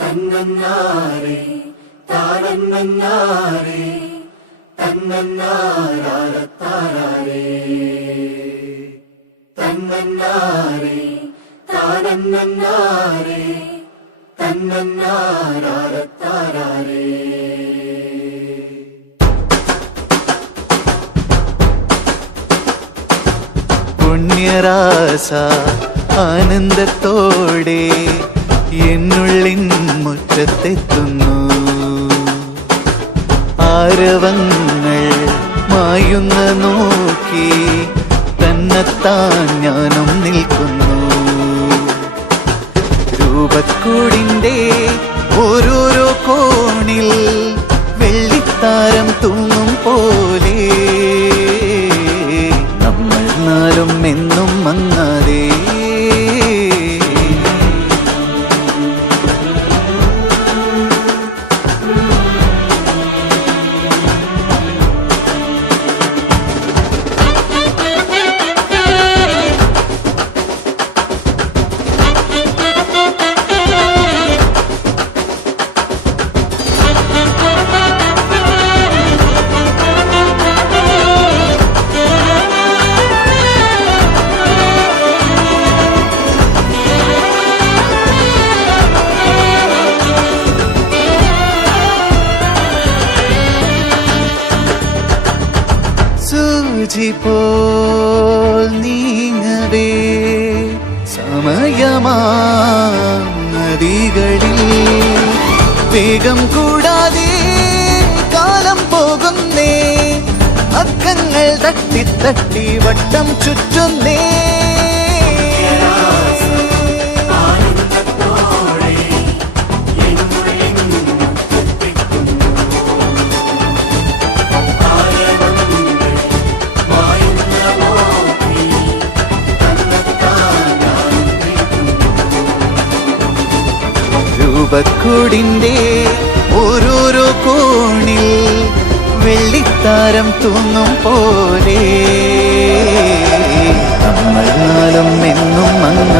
തന്നന്നാരേ താനന്നന്നാരേ തന്നന്നാരാരത്താരേ തന്നന്നാരേ താനന്നന്നാരേ തന്നന്നാരാരത്താരേ. പുണ്യരാസ ആനന്ദത്തോടെ എന്നുള്ളിൻ മുറ്റത്തെത്തുന്നു. ആരവങ്ങൾ മായുന്ന നോക്കി തന്നെത്താൻ ഞാനും നിൽക്കുന്നു. രൂപക്കൂടിൻ്റെ ഓരോരോ കോണിൽ വെള്ളിത്താരം തൂങ്ങും പോലെ നമ്മൾ നാലും എന്നും മങ്ങാതെ പോൽ നീങ്ങവേ സമയമാനദികളിൽ വേഗം കൂടാതെ കാലം പോകുന്നേ. അക്കങ്ങൾ തട്ടി തട്ടി വട്ടം ചുറ്റുന്നേ. രൂപക്കൂടിൻ്റെ ഓരോരോ കോണിൽ വെള്ളിത്താരം തൂങ്ങും പോലെ നമ്മൾ നാളും എന്നും മങ്ങ